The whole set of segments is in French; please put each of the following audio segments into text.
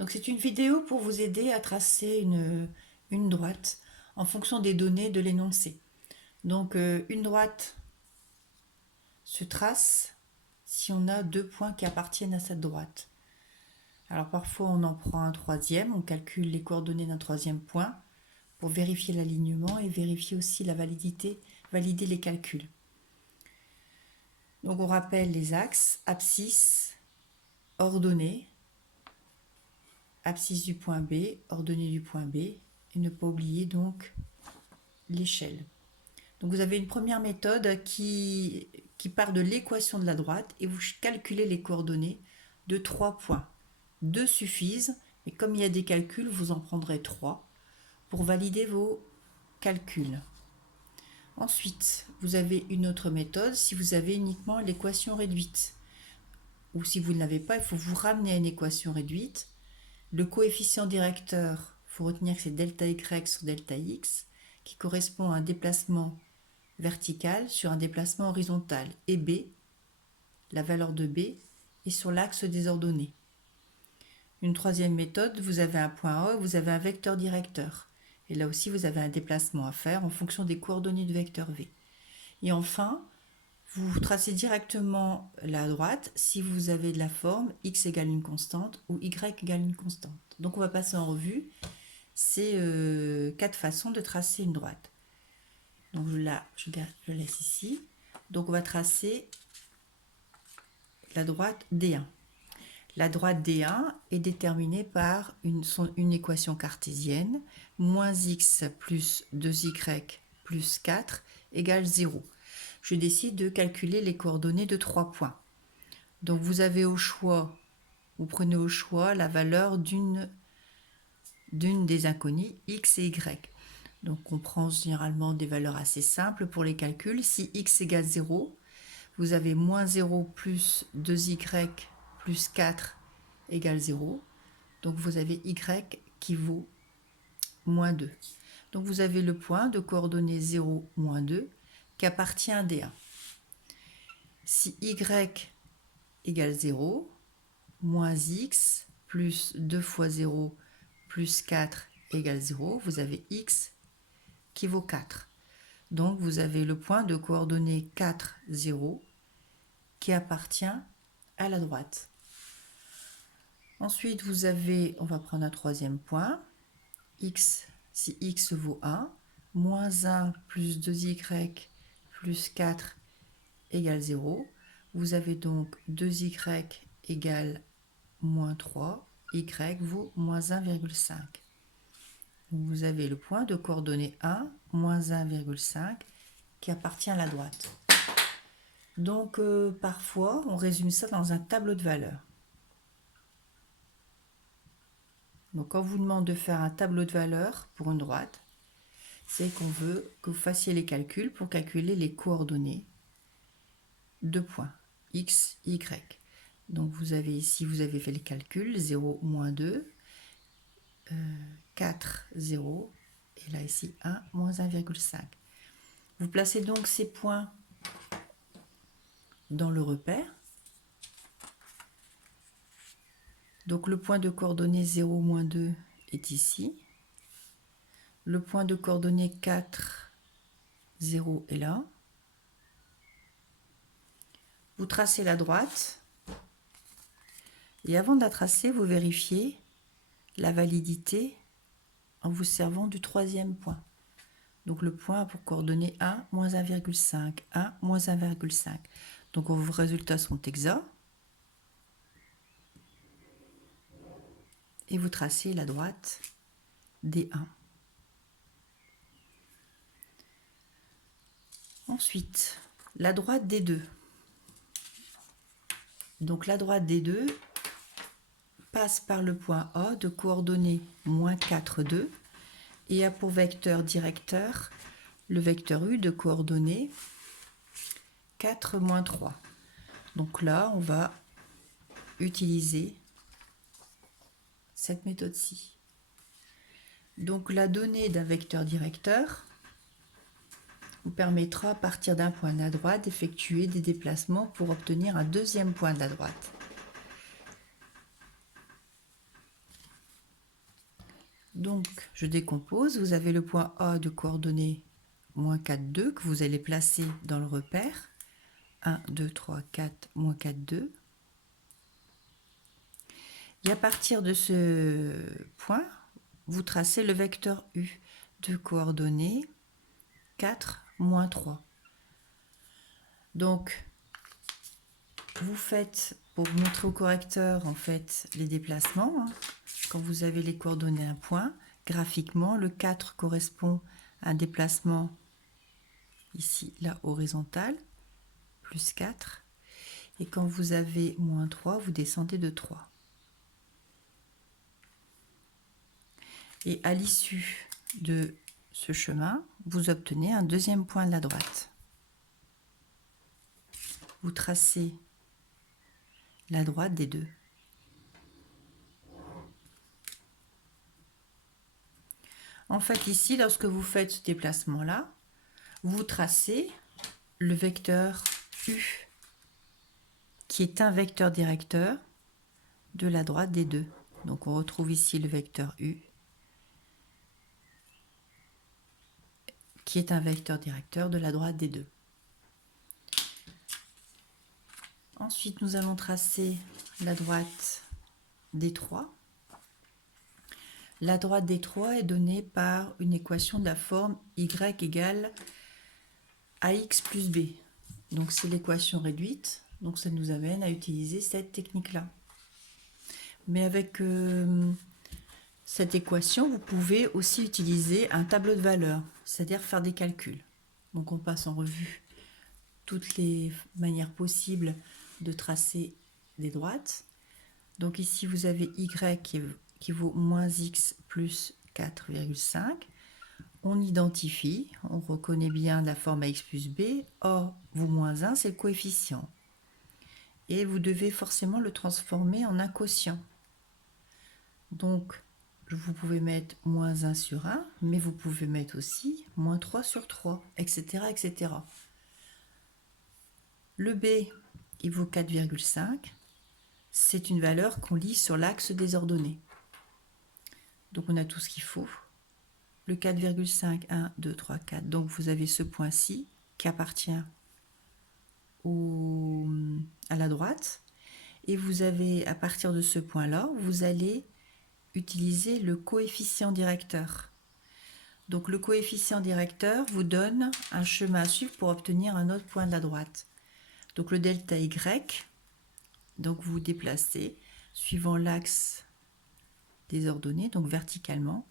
Donc c'est une vidéo pour vous aider à tracer une droite en fonction des données de l'énoncé. Donc une droite se trace si on a deux points qui appartiennent à cette droite. Alors parfois on en prend un troisième, on calcule les coordonnées d'un troisième point pour vérifier l'alignement et vérifier aussi la validité, valider les calculs. Donc on rappelle les axes, abscisse, ordonnée, abscisse du point B, ordonnée du point B, et ne pas oublier donc l'échelle. Donc vous avez une première méthode qui part de l'équation de la droite et vous calculez les coordonnées de 3 points. 2 suffisent, mais comme il y a des calculs, vous en prendrez 3 pour valider vos calculs. Ensuite, vous avez une autre méthode si vous avez uniquement l'équation réduite. Ou si vous ne l'avez pas, il faut vous ramener à une équation réduite. Le coefficient directeur, il faut retenir que c'est delta y sur delta x, qui correspond à un déplacement vertical sur un déplacement horizontal. Et b, la valeur de b, est sur l'axe des ordonnées. Une troisième méthode, vous avez un point A, vous avez un vecteur directeur. Et là aussi, vous avez un déplacement à faire en fonction des coordonnées du vecteur v. Et enfin, vous tracez directement la droite si vous avez de la forme x égale une constante ou y égale une constante. Donc on va passer en revue ces 4 façons de tracer une droite. Donc là, je laisse ici. Donc on va tracer la droite D1. La droite D1 est déterminée par une équation cartésienne, moins x plus 2y plus 4 égale 0. Je décide de calculer les coordonnées de 3 points. Donc vous avez au choix, vous prenez au choix la valeur d'une des inconnues, x et y. Donc on prend généralement des valeurs assez simples pour les calculs. Si x égale 0, vous avez moins 0 plus 2y plus 4 égale 0. Donc vous avez y qui vaut moins 2. Donc vous avez le point de coordonnées 0, moins 2 qui appartient à D1. Si y égale 0, moins x plus 2 fois 0 plus 4 égale 0, vous avez x qui vaut 4. Donc vous avez le point de coordonnées 4, 0 qui appartient à la droite. Ensuite, vous avez, on va prendre un troisième point, x, si x vaut 1, moins 1 plus 2y plus 4 égale 0. Vous avez donc 2y égale moins 3, y vaut moins 1,5. Vous avez le point de coordonnées 1, moins 1,5 qui appartient à la droite. Donc parfois, on résume ça dans un tableau de valeurs. Donc quand on vous demande de faire un tableau de valeurs pour une droite, c'est qu'on veut que vous fassiez les calculs pour calculer les coordonnées de points x, y. Donc vous avez ici, vous avez fait les calculs, 0, moins 2, 4, 0, et là ici 1, moins 1,5. Vous placez donc ces points dans le repère. Donc le point de coordonnées 0, moins 2 est ici. Le point de coordonnées 4, 0 est là. Vous tracez la droite. Et avant de la tracer, vous vérifiez la validité en vous servant du troisième point. Donc le point a pour coordonnées 1, moins 1,5, 1, moins 1,5. Donc vos résultats sont exacts. Et vous tracez la droite D1. Ensuite, la droite D2. Donc la droite D2 passe par le point A de coordonnées moins 4, 2 et a pour vecteur directeur le vecteur U de coordonnées 4, moins 3. Donc là, on va utiliser cette méthode-ci. Donc la donnée d'un vecteur directeur vous permettra à partir d'un point de la droite d'effectuer des déplacements pour obtenir un deuxième point de la droite. Donc, je décompose. Vous avez le point A de coordonnées moins 4, 2 que vous allez placer dans le repère. 1, 2, 3, 4, moins 4, 2. Et à partir de ce point, vous tracez le vecteur U de coordonnées 4, moins 3. Donc, vous faites, pour montrer au correcteur, en fait, les déplacements. Quand vous avez les coordonnées à un point, graphiquement, le 4 correspond à un déplacement ici, là, horizontal, plus 4. Et quand vous avez moins 3, vous descendez de 3. Et à l'issue de ce chemin, vous obtenez un deuxième point de la droite. Vous tracez la droite des deux. En fait, ici, lorsque vous faites ce déplacement-là, vous tracez le vecteur U, qui est un vecteur directeur de la droite des deux. Donc, on retrouve ici le vecteur U, qui est un vecteur directeur de la droite des deux. Ensuite, nous allons tracer la droite des 3. La droite des 3 est donnée par une équation de la forme y égale ax plus b. Donc c'est l'équation réduite, donc ça nous amène à utiliser cette technique-là. Mais avec cette équation, vous pouvez aussi utiliser un tableau de valeurs, c'est-à-dire faire des calculs. Donc on passe en revue toutes les manières possibles de tracer des droites. Donc ici vous avez y qui vaut moins x plus 4,5. On identifie, on reconnaît bien la forme ax plus b. A vaut moins 1, c'est le coefficient. Et vous devez forcément le transformer en un quotient. Donc, vous pouvez mettre moins 1 sur 1, mais vous pouvez mettre aussi moins 3 sur 3, etc. etc. Le b, il vaut 4,5. C'est une valeur qu'on lit sur l'axe des ordonnées. Donc on a tout ce qu'il faut. Le 4,5, 1, 2, 3, 4. Donc vous avez ce point-ci qui appartient à la droite. Et vous avez, à partir de ce point-là, vous allez utiliser le coefficient directeur. Donc le coefficient directeur vous donne un chemin à suivre pour obtenir un autre point de la droite. Donc le delta y, donc vous vous déplacez suivant l'axe des ordonnées, donc verticalement.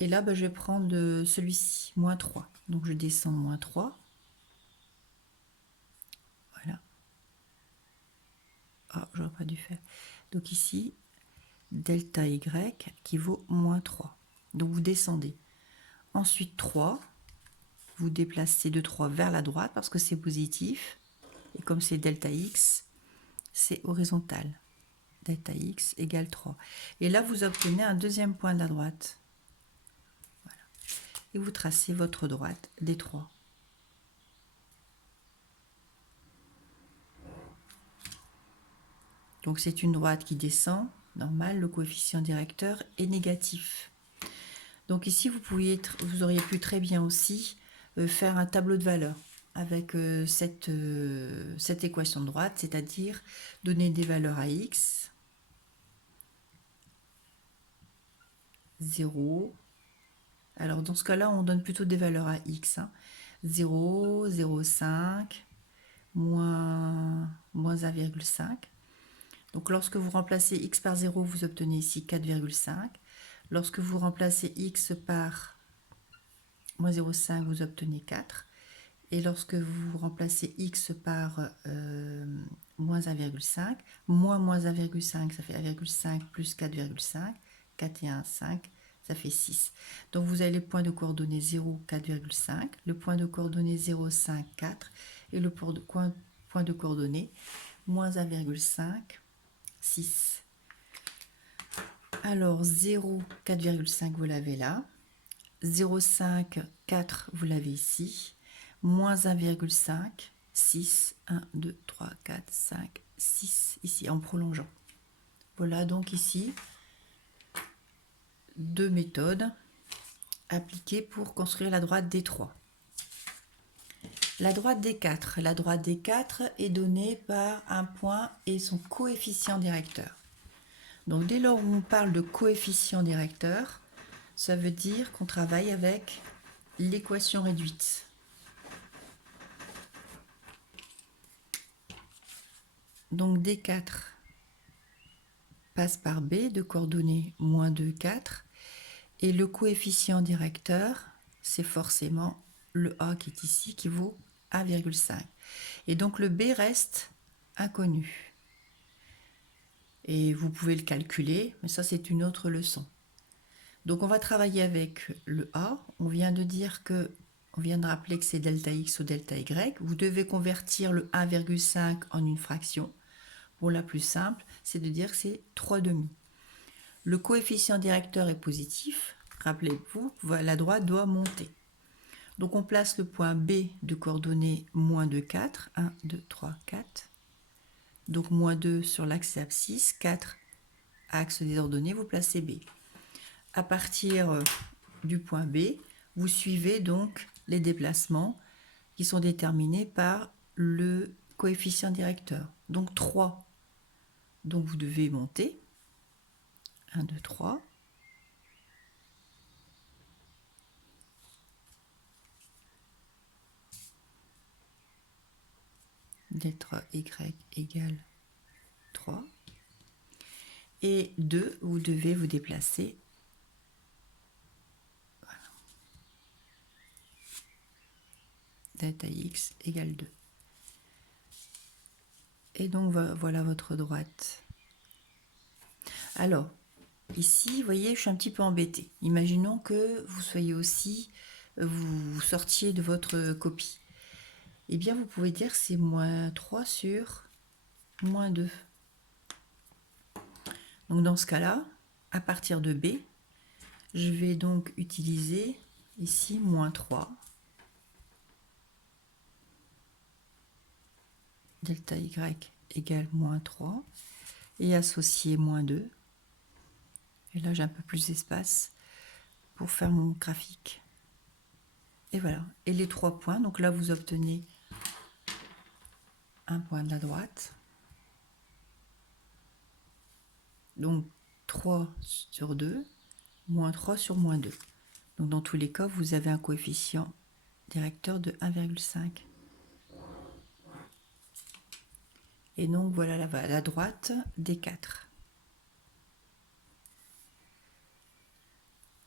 Et là, je vais prendre celui-ci, moins 3. Donc je descends moins 3. Voilà. Ah, j'aurais pas dû faire. Donc ici, delta y qui vaut moins 3. Donc vous descendez. Ensuite 3, vous déplacez de 3 vers la droite parce que c'est positif. Et comme c'est delta x, c'est horizontal. Delta x égale 3. Et là, vous obtenez un deuxième point de la droite. Voilà. Et vous tracez votre droite des 3. Donc c'est une droite qui descend. Normal, le coefficient directeur est négatif. Donc ici, vous auriez pu très bien aussi faire un tableau de valeurs avec cette équation de droite, c'est-à-dire donner des valeurs à x, 0. Alors dans ce cas-là, on donne plutôt des valeurs à x. 0, 0,5, moins 1,5. Donc lorsque vous remplacez x par 0, vous obtenez ici 4,5. Lorsque vous remplacez x par moins 0,5, vous obtenez 4. Et lorsque vous remplacez x par moins 1,5, moins 1,5, ça fait 1,5 plus 4,5. 4 et 1, 5, ça fait 6. Donc vous avez les points de coordonnées 0, 4,5, le point de coordonnées 0, 5, 4, et le point de coordonnées moins 1,5, 6. Alors 0, 4,5, vous l'avez là. 0,5, 4, vous l'avez ici. Moins 1,5, 6, 1, 2, 3, 4, 5, 6, ici, en prolongeant. Voilà donc ici deux méthodes appliquées pour construire la droite D3. La droite D4. La droite D4 est donnée par un point et son coefficient directeur. Donc dès lors où on parle de coefficient directeur, ça veut dire qu'on travaille avec l'équation réduite. Donc D4 passe par B de coordonnées moins 2, 4. Et le coefficient directeur, c'est forcément le A qui est ici, qui vaut 1,5. Et donc le B reste inconnu. Et vous pouvez le calculer, mais ça c'est une autre leçon. Donc on va travailler avec le A. On vient de rappeler que c'est delta X ou delta Y. Vous devez convertir le 1,5 en une fraction. Pour la plus simple, c'est de dire que c'est 3/2. Le coefficient directeur est positif. Rappelez-vous, la droite doit monter. Donc on place le point B de coordonnées moins 2, 4. 1, 2, 3, 4. Donc moins 2 sur l'axe abscisse, 4 axe des ordonnées, vous placez B. À partir du point B, vous suivez donc les déplacements qui sont déterminés par le coefficient directeur. Donc 3. Donc vous devez monter. 1, 2, 3. Lettre Y égale 3. Et 2, vous devez vous déplacer. Voilà. Delta X égale 2. Et donc voilà votre droite. Alors, ici, vous voyez, je suis un petit peu embêtée. Imaginons que vous soyez aussi, vous sortiez de votre copie. Eh bien, vous pouvez dire que c'est moins 3 sur moins 2. Donc, dans ce cas-là, à partir de B, je vais donc utiliser ici moins 3. Delta Y égale moins 3. Et associer moins 2. Et là, j'ai un peu plus d'espace pour faire mon graphique. Et voilà. Et les 3 points. Donc là, vous obtenez un point de la droite. Donc 3 sur 2, moins 3 sur moins 2. Donc dans tous les cas, vous avez un coefficient directeur de 1,5. Et donc voilà la droite des 4.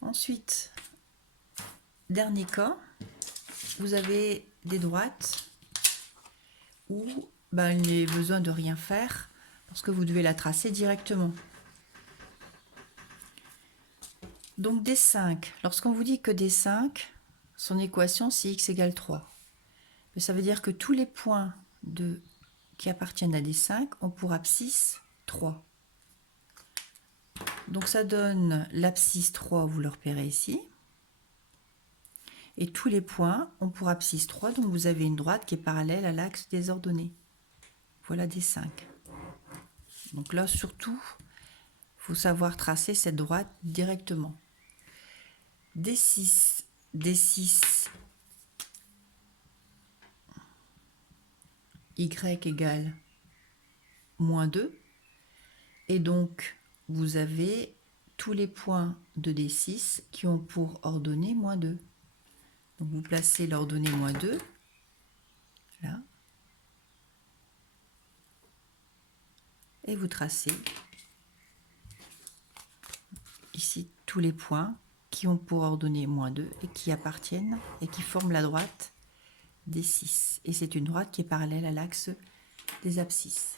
Ensuite, dernier cas, vous avez des droites où il n'est besoin de rien faire parce que vous devez la tracer directement. Donc D5, lorsqu'on vous dit que D5, son équation c'est x égale 3. Mais ça veut dire que tous les points qui appartiennent à D5 ont pour abscisse 3. Donc ça donne l'abscisse 3, vous le repérez ici. Et tous les points ont pour abscisse 3, donc vous avez une droite qui est parallèle à l'axe des ordonnées. Voilà D5. Donc là, surtout, il faut savoir tracer cette droite directement. D6, Y égale moins 2. Et donc, vous avez tous les points de D6 qui ont pour ordonnée moins 2. Donc, vous placez l'ordonnée moins 2, là, et vous tracez ici tous les points qui ont pour ordonnée moins 2 et qui appartiennent et qui forment la droite D6. Et c'est une droite qui est parallèle à l'axe des abscisses.